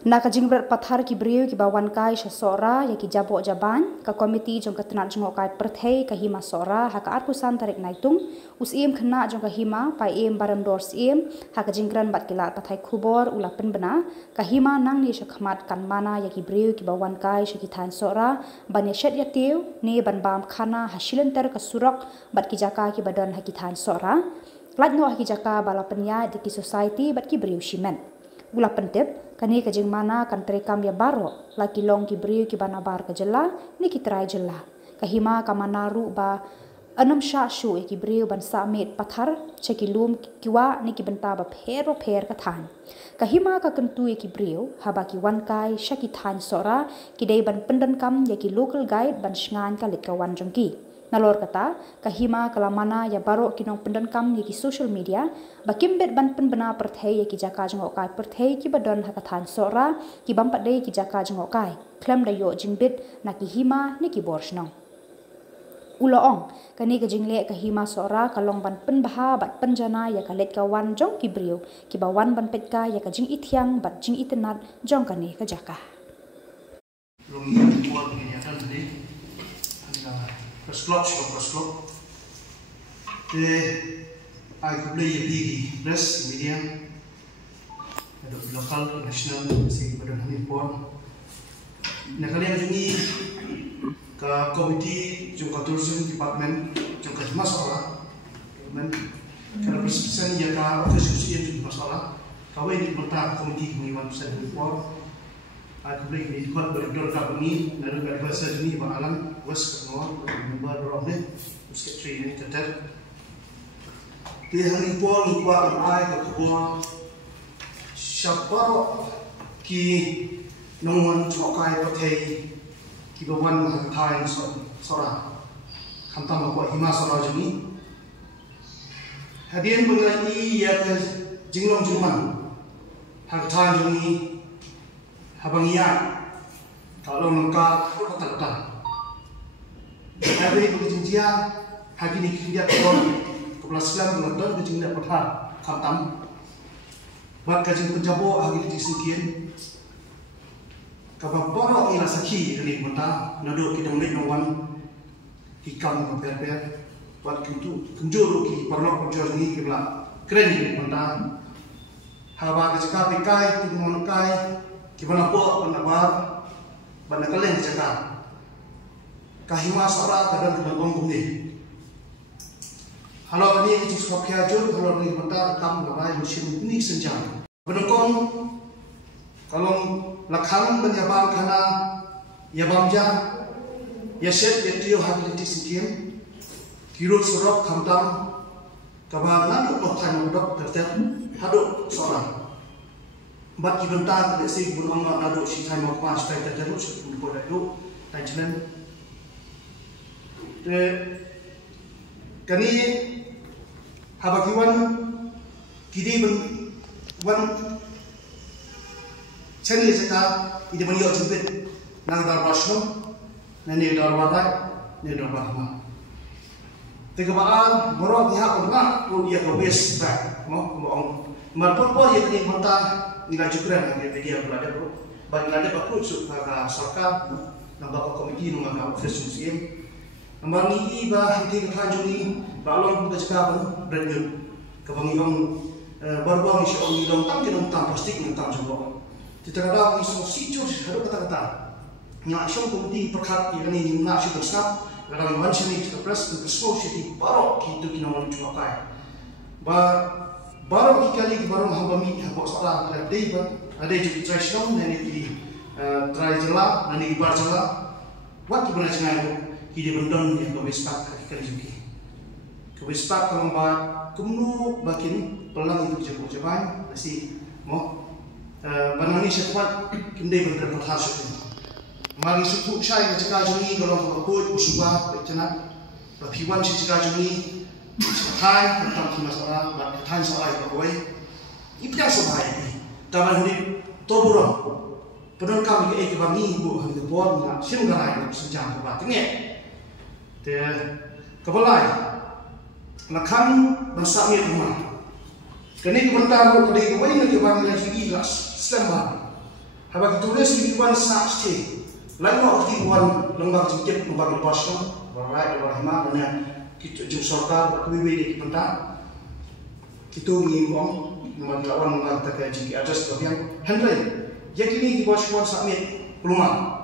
Nak jingrat pathar ki brio ki bawan kai sha Sohra ya ki jabo jaban ka komiti jong ka tenat Jngohkai Pyrthei ka Hima Sohra ha ka arkusan tarik naitung usiem khna jong ka Hima pai em baram dor siem ha ka jingran bat ki lat pathai Khubor ula penbena ka Hima nang ni sha khmat kan mana ya ki brio ki bawan kai sha ki than Sohra ban ya shet ya tiu ne ban bam khana ha shilenter ka surok bat ki jaka ki badan ha ki than Sohra lat no ha ki jaka bala penya di ki society bat ki brio shimen ula pentep kani ka jing mana kan terekam ya baro la Shillong ki brio ki bana bar ka jella ni ki trai jella ka Hima ka manaru ba anam sha shu ki brio ban sa met pathar cheki lum kiwa ni ki banta ba pher ka than ka Hima ka kentu ki brio haba ki wan kai shaki than Sohra ki dei ban pendan kam ya ki local guide ban shngan ka lit ka wan jongki nalor kata ka Hima kala mana ya baro kinong pendan kam ya ki social media ba kimbet ban penbena Pyrthei ya ki jaka Jngohkai Pyrthei ki badon ha ka than Sohra ki bampat dei ki jaka Jngohkai klem da yo jingbit na ki Hima ni ki borsnong uloong kani ka jingle ka Hima Sohra kalong ban penbaha bat Pynjanai ya ka let ka wan jong ki brio ki bawan ban petka ya ka jing ithiang bat jing itenat jong kani ka jaka Presklop. I could play a big press media, local, national, si badan hanipon. Nakalian ini ke komiti jangka tourism department jangka Hima Sohra, kalau persen ya ke office yang Hima Sohra, kau ini bertak komiti pengiwan persen hanipon. Aku beli ini kuat berdor kami, lalu berbahasa ini bakalan was kenal member orang musik train ini tetap. Dia hari pun kuat ai ke Khubor siapa ki Nongwan Jngohkai Pyrthei ki bawan Thai Sohra kamtam kuat Hima Sohra jeni. Hadian mengenai ya ke Jinglong Jingman hak Thai jeni. Habang iya, kalau lengkap, kau tak. Hari ini berjinjia, hari ini kita turun ke Islam London berjinjia pada kamtam. Buat kajian penjabo hari ini sekian. Kapal borok ila sakhi dari mata, nado kita mulai Nongwan hikam berber. Buat itu kunjur ki parlok kunjur ni kita keren di mata. Hawa kecika pikai, tunggu kai. Gimana po penabar bana kalian cakap ka Hima Sohra kadang kebangong bumi halo ini itu sebab kiajur halo ini bentar kam gabai musim ini senjang benokong kalau lakhang menyabang kana ya bamja ya set ya tio habiliti sikian kiro surok kamtam kabangan untuk time dok tertet haduk Sohra bat kibentar si bunong ado si time of pass tai terus untuk dulu tai jalan kani habakiwan kidi wan chani saka ide bani yo jibet nang dar basno nani dar wada ne dar bahma tegabaan borok ya orna ru ya go west back mo marpor ya kini mata nilai cukran yang media berada bro, bagi ada bakul suka sarkam, nampak komiti nunggu office museum, nampak ni bah henti ketanjung ni, balon kita cakap berada, kebangian berbang isu orang hilang tam kita tam plastik tam juga, kita kadang isu sicur harus kata-kata, nak isu komiti perkat ini nak isu bersab, kadang one sini kita press untuk semua sini baru kita kena malu Jngohkai, baru kali baru hambami habok Sohra ada juga try Shillong dan di try jela dan di bar jela waktu benar cengai kita bendon yang ke Westpac kali juga ke Westpac kalau mbak kumnu bakin pelang itu jago jaban masih mo banani sekuat kendai benar berhasil mari suku saya jika juni kalau aku usuba bercana bapiwan jika juni Thai tentang Hima Sohra, Thai Sohra yang berkawai, itu yang sebaik. Taman ini toburong, penon kami ke bangi bu hari bon na Shillong sejam kebat tengah. Kepalai, nakam bangsa ni rumah. Kini kebentar bu kadi kawai nak bangi lagi ilas selama Haba tulis di wan sa ste. Lain mau di wan lembar jikit lembar donbosco, barai Hima dan kita Jngohkai kebibi di penta. Kita ngimong melawan mengatakan jika atas bagian Henry. Yang ini di bawah submit peluang.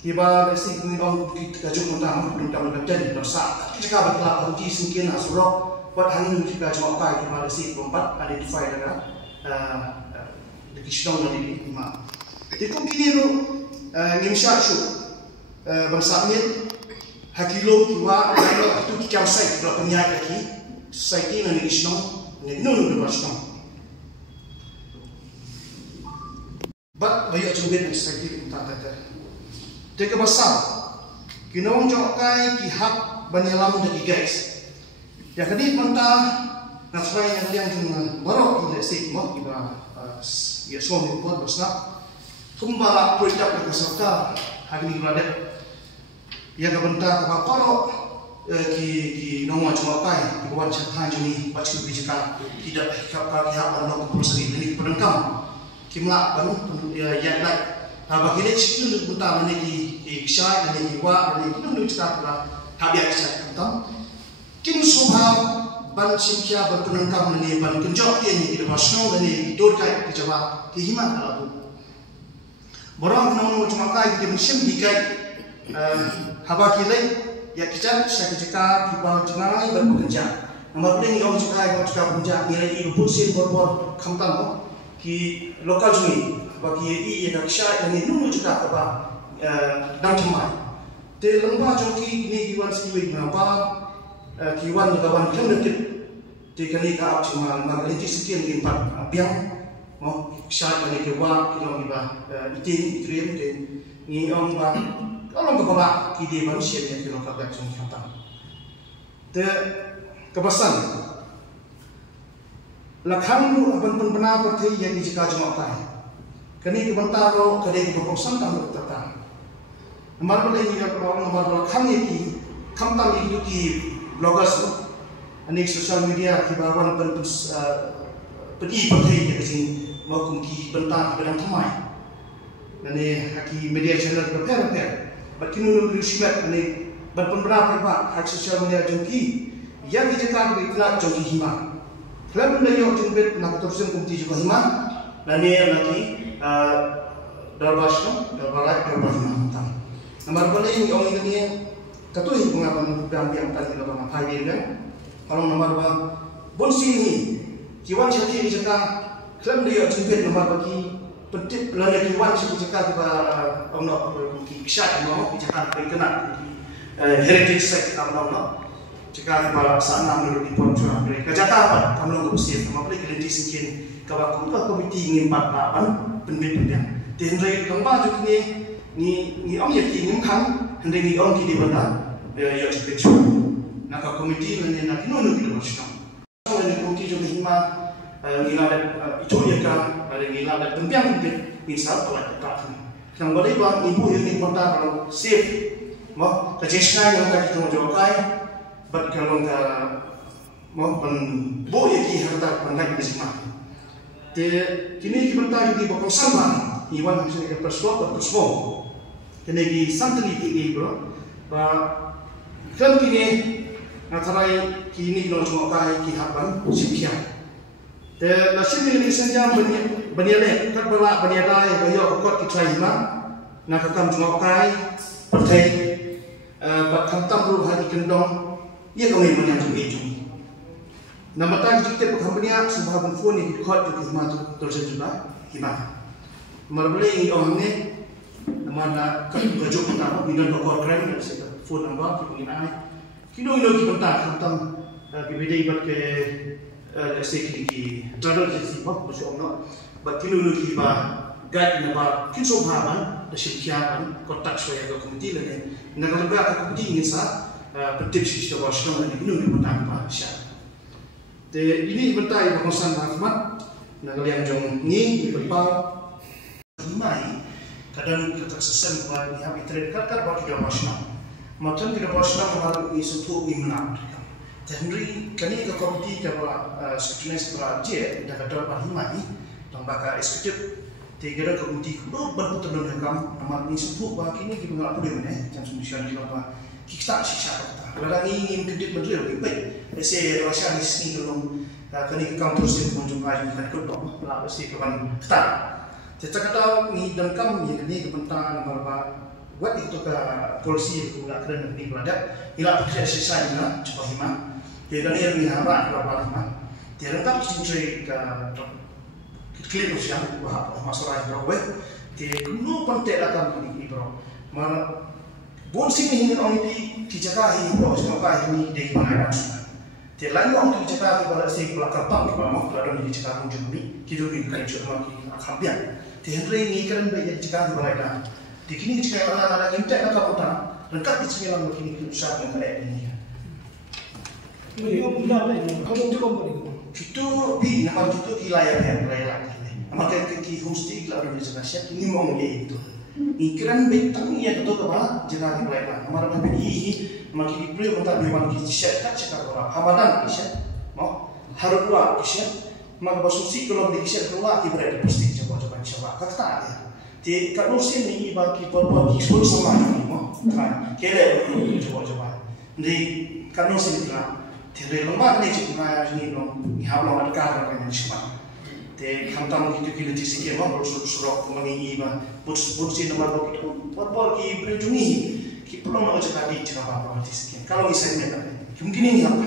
Kiba besi ngimong kita kajuk mentang belum berkaitan bersa. Jika berkelap hati singkin asurok buat hangin jika Jngohkai kiba besi perempat identify dengan di Shillong dan di Hima. Tikung kini tu ngimsyak su bersubmit hakilo kiba itu kicam sai kalau penyak lagi sai kini di Shillong ni nunu donbosco. But banyak cubit yang saya kira tak ada. Teka besar, kinong Jngohkai kihak banyalam dari guys. Yang kedua mentah nak try yang liang cuma baru kita sih mau kita ya suami buat besar. Kembali produk berkeserta hari ini berada. Yang kebentar kebakaro ki Nongwan Jngohkai di bawah catatan juni baca kebijakan tidak kihak banyalam proses ini pendengkam. Kimla baru yang lain. Bagi ini cikgu buta menjadi kisah dan jiwa dan itu kita telah habis kisah tentang kim Sohra ban simkia berpenengkam dan ban kenjok ini di donbosco dan Jngohkai di Jawa di Hima lalu. Borang Nongwan Jngohkai di musim dikai haba kilai ya kita saya kerja di bawah Pynjanai berpekerja. Nomor ini orang Jngohkai bekerja nilai ibu pusing berbor kamtang ki lokal juni bagi i yang kisah yang nunu juga apa dan cemai. Te lembah joki ni kiwan siwi kenapa kiwan kawan kan dekat. Te kini kau cuma mengaliti sekian empat biang mau kisah yang kiwan kilau iba itin itrim te ni orang ba kalau kepala kidi manusia yang kilau kabel juni kata. Te kepesan lakhamlu aban benar Pyrthei yang dijika Jngohkai. Kini dibentaro kini diberkosan dan bertata. Nomor boleh juga nomor lakham ini kamtam itu di bloggers, anik sosial media kibawan bentus pedi Pyrthei yang sini mau kumki bentar benang tamai. Nani haki media channel prepare. Bagi nunu berusimat anik berpenberapa hak sosial media jengki yang dijika kita jengki Hima. Kalau benda yang jemput nak terusin kumti juga Hima, nani lagi donbosco, donbosco. Nomor boleh ini orang ini ketuhi pengapan biang tadi kalau nak high kan. Kalau nomor bonsi ini, kiwan jadi jika kalau dia jemput nomor bagi penting lalu kiwan jika kita orang nak kisah mau jika kena heritage site orang jika kepala sana menurut Khuborjylla mereka Jakarta kamu bersih sama mereka jadi singkin kalau komiti ingin empat pendidikan tentunya keempat juga ni om yang ingin kan hendak ni om tidak benar ya cepat nak komiti nanti nanti nunu kita bersih kalau komiti juga Hima nilai itu ya kan ada nilai tempian misal kalau kita yang boleh buat ibu yang benar kalau safe mau kerjasama yang kita Jngohkai but kalau kita mau boleh ki harta pandai di sini. Kini kita tadi di bawah Samla, iwan misalnya kita persuap. Kini di santri ini bro, kan kini natarai kini Jngohkai ki hapan simpian. Nasi ini saja banyaknya kat bala banyaknya bayar kot kita Hima, nak kam Jngohkai Pyrthei, bat kamtam dulu hari kendong. Ia kau yang mana tu itu. Nama tadi kita berkampanya sebuah phone yang dikot juga Hima tu terus juga Hima. Nomor boleh ini orang ni nama kerja kita minat berkor keren dan saya phone number Pynjanai. Kino kita tentang PBD buat ke sekali travel agency buat macam mana. Buat kino kita guide nama kinso bahan dan siapkan kontak saya ke komiti lagi. Nak lebih ke komiti ingin sah. Penting sih kita bahas tentang ini tentang Malaysia. Ini bentar yang berkonsen Ahmad, nak kalian jom ni berpau. Hima kadang kita sesen buat ni habis terdekat buat kita bahas tentang. Macam kita bahas tentang ini sentuh ni menang. Jadi kini ke komiti kita buat sekretaris berajar dah kata Hima ni, tambah ke eksekutif Tiga komiti kudo berputar dalam kam nama ni sebut bah kini kita nggak boleh mana macam solusi di apa kita sisa kata. Kadang ini mungkin betul lebih baik. Saya rasa ni sini dalam kini kam terus menunjuk lagi kan kudo lah pasti kawan kita. Jadi kata ni dalam kam ni kepentingan berapa buat itu ke polisi itu nggak keren ni berada. Ila kerja sisa ni lah cepat Hima. Jadi ni harap berapa Hima. Dia tetap cincin ke klip usian masalah berapa? Jadi kuno penting akan ini bro. Mana bon sini ini orang ini Jngohkai bro, Jngohkai ini dari mana ada? Jadi lain orang itu Jngohkai pada si belakang pang di bawah kalau ada di Jngohkai pun jadi kita ini kan cuma kita kampian. Jadi hari ini keren banyak Jngohkai di mana ada? Di sini Jngohkai ada intek atau apa? Lengkap di sini orang begini usaha yang kayak ini. Ini apa ini? Kamu tu apa ini? Itu di nama itu di layar. Maka kita homestay kalau ada di Indonesia ini mau itu. Ikan betang ia betul apa? Jangan dipelan. Amar apa ini? Maka kita perlu mentak memang kita siap cakap orang. Hamadan kita, mau harus dua kita. Maka basusi kalau di kita keluar kita berada pasti coba siapa kata ya. Di kalau sini bagi perbuatan kita sama ini mau kan? Kira coba. Di kalau sini lah. Jadi lemah ni cuma ni belum hafal ada kata apa yang cuma. Jadi kami kita di sini mah bersuruk mengenai apa, buat nomor buat kita berjungi, kita perlu nak cakap di apa di sini. Kalau misalnya mungkin ini yang